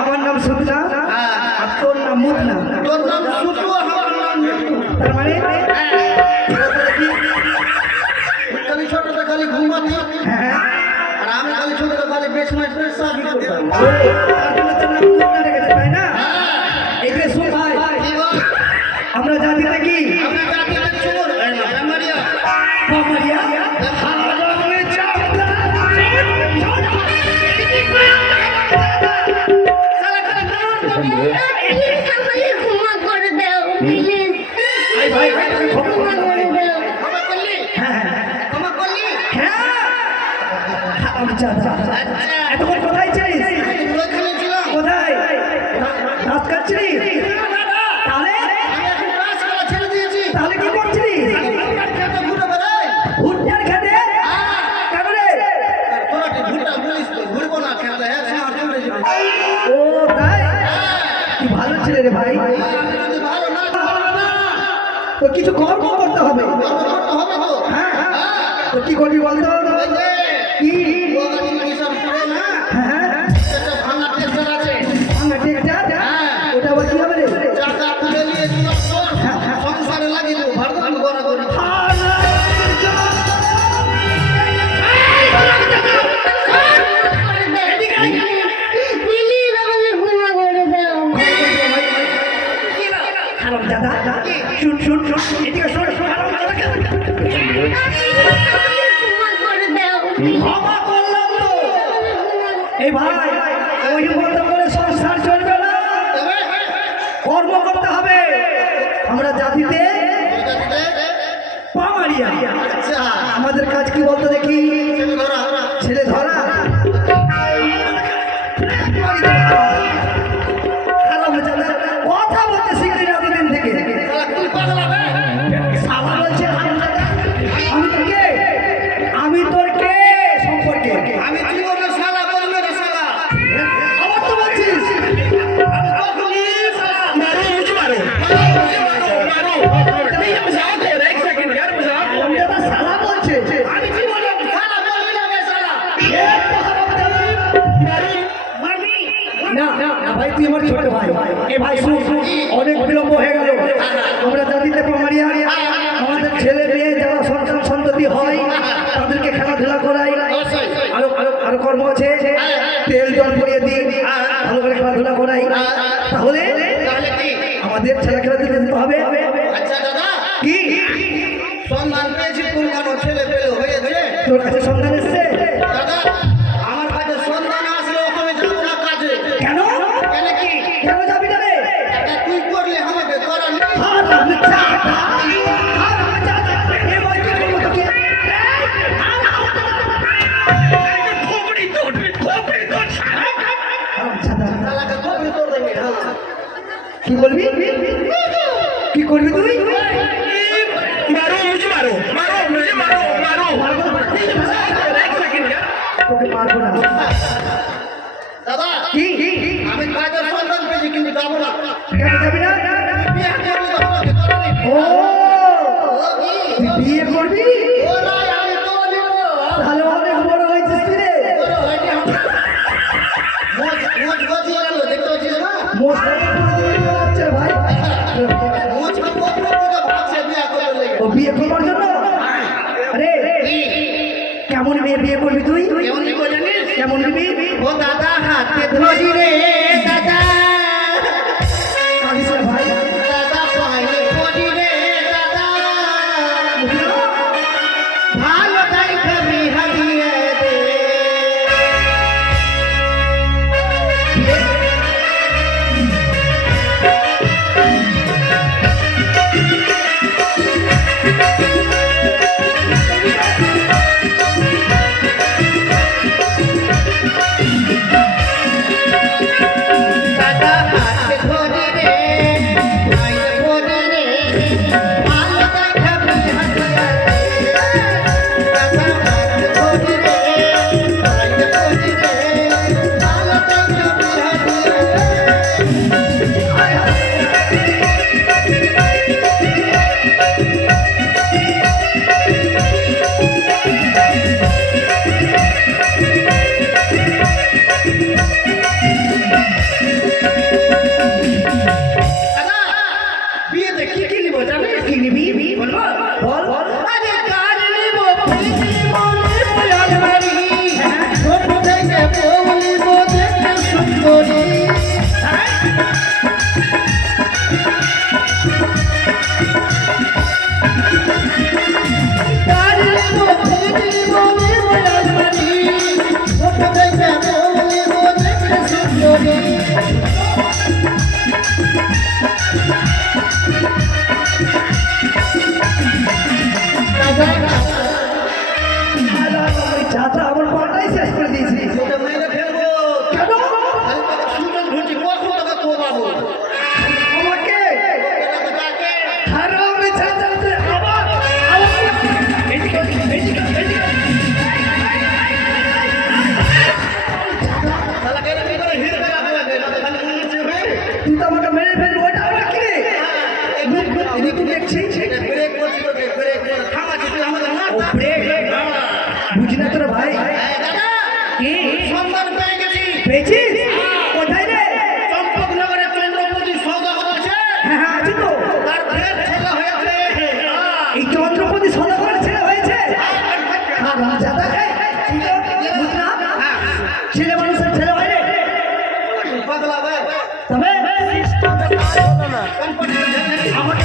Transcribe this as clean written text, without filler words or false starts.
আমার নাম সুতনা আর তোর নাম মুতনা। তোর নাম সুতু, আমার নাম মুতু। তার মানে খালি ছোটটা খালি ঘুমাতি, আর আমি খালি ছোটটা খালি বেশ মাছ বেশ সাহায্য করতাম। তাই না? এগুলো শুন ভাই, আমরা জাতিতে কি আমরা জাতিতে চোর মারিয়া মারিয়া এতক্ষণ কোথায় ছিলিস? কোথায় রাত কাটছিলি? তাহলে কি করছিলি? ভুট্টার খেতে ও তাই? কি ভালো ছেলে রে ভাই। তো কিছু কর্ম করতে হবে। হ্যাঁ, তো কি করবি বলতো? কি ওটা আবার কি হবে রে? সংসারে লাগিয়ে দেবো, ভারত করা করে। শুন শুন শুন, এদিকে শোন শোন, ক্ষমা করলাম তো। এই ভাই, ওই মতো করে সংসার চলবে না, কর্ম করতে হবে। আমরা জাতিতে পামারিয়া, আমাদের কাজ কি বলতো দেখি? ছেলে ধরা। কথা বলতে শিখলি না দুদিন থেকে। সালা বলছে আমি তোর কে? আমি তোর কে সম্পর্কে? আমি জীবনে শালা বলবে না, শালা আবার তো বলছিস সালা বলছে। আমি জীবনে শালা বলবি না, শালা না না ভাই, তুই আমার ছোট ভাই। এ ভাই শুন, অনেক বিলম্ব হয়ে গেল। আমরা জাতিতে পামারিয়া, আমাদের ছেলে মেয়ে যারা সন্তান সন্ততি হয় তাদেরকে খেলাধুলা করাই, আরো আরো আরো কর্ম আছে। তেল জল পরিয়ে দিই, ভালো করে খেলাধুলা করাই। তাহলে আমাদের ছেলে খেলাধুলা দিতে হবে। আচ্ছা দাদা, কি সন্ধান পেয়েছি কোন ছেলে পেলে হয়েছে? তোর কাছে সন্ধান এসছে? দাদা, আমার কাছে সন্ধান আসলে ওখানে যাবো না কাজে। কেন? কেন কি? কেন যাবি না রে? দাদা, তুই করলে আমাকে করা নেই। শালাকে কবি তোর দেবে। কি বলবি? কি করবি তুই? मारो मुझे मारो मारो मुझे मारो मारो एक सेकंड यार তোকে মারবো না দাদা কি আমি কাজের সন্ধান পেয়েছি কিন্তু যাবো না কেন যাবি না বিয়ে করবো তো আমাকে করনি। ও ও কি? তুই বিয়ে করবি ও নাই, আমি তো নিব। তাহলে অনেক বড় হয়েছিস তুই রে বড় হয়নি আমি। মোচ গজিয়ে গেল, দেখতে পাচ্ছিস না? মোস্তার হচ্ছে ভাই মোচ পত্র থেকে ভাবছে বিয়ে করবে লেগে। ও বিয়ে করবার জন্য আরে কেমন মেয়ে বিয়ে করবি তুই কেমন নিবো জানিস? কেমন নিবি ও দাদা হাতে ধরি রে দাদা, কাঁদিস না ভাই দাদা পায়ে পড়ি রে দাদা, ভালো দেখে বিহারিয়ে দে। দাদা হাতে ধরি রে পায়ে পড়ি রে, ভালো দেখে বিহারিয়ে দে। দাদা হাতে ধরি রে পায়ে পড়ি রে, ভালো দেখে বিহারিয়ে দে। দাদা বিয়েতে কি কি নিব জানিস? কি নিবি বলবো? বল বল আরে কার নিব প্রীতি মনে বয়াল বাড়ি, ছোট থেকে বউ নিব দেখতে সুন্দরী। কার নিব প্রীতি মনে বয়াল বাড়ি, ছোট থেকে বউ নিব দেখতে সুন্দরী। চাচা আমার পাটাই শেষ করে দিয়েছিস ওটা মেরে ফেলবো। কেন খালি তোকে সুযোগ ঢুকছি, কখন তোকে কোবাবো? আমাকে এটা তো ডাকে। হারামে চাচাতে আবার এদিকে এদিকে এদিকে শালা কেন কি করে হির করে আপনি লাগে? এটা তো খালি উন্নতি হবে। তুই তো আমাকে মেরে ফেলবি ওটা আবার কি রে এদিকে দেখছি এটা ব্রেক করছি তোকে, ব্রেক করে থামাচ্ছি, তুই আমাদের মার ও না। ব্রেক বুঝি না তোর ভাই এই দাদা, কি সম্মান পেয়ে গেছি। পেয়েছিস কোথায় রে চম্পকনগরে চন্দ্রপতি সৌদাগর আছে, হ্যাঁ হ্যাঁ আছি তো তার ফের ছেলে হয়েছে। এই চন্দ্রপতি সদাগরের ছেলে হয়েছে দাদা ছেলে মানুষের ছেলে হয় রে পাগলা ভাই, তবে কম্পানি আমাকে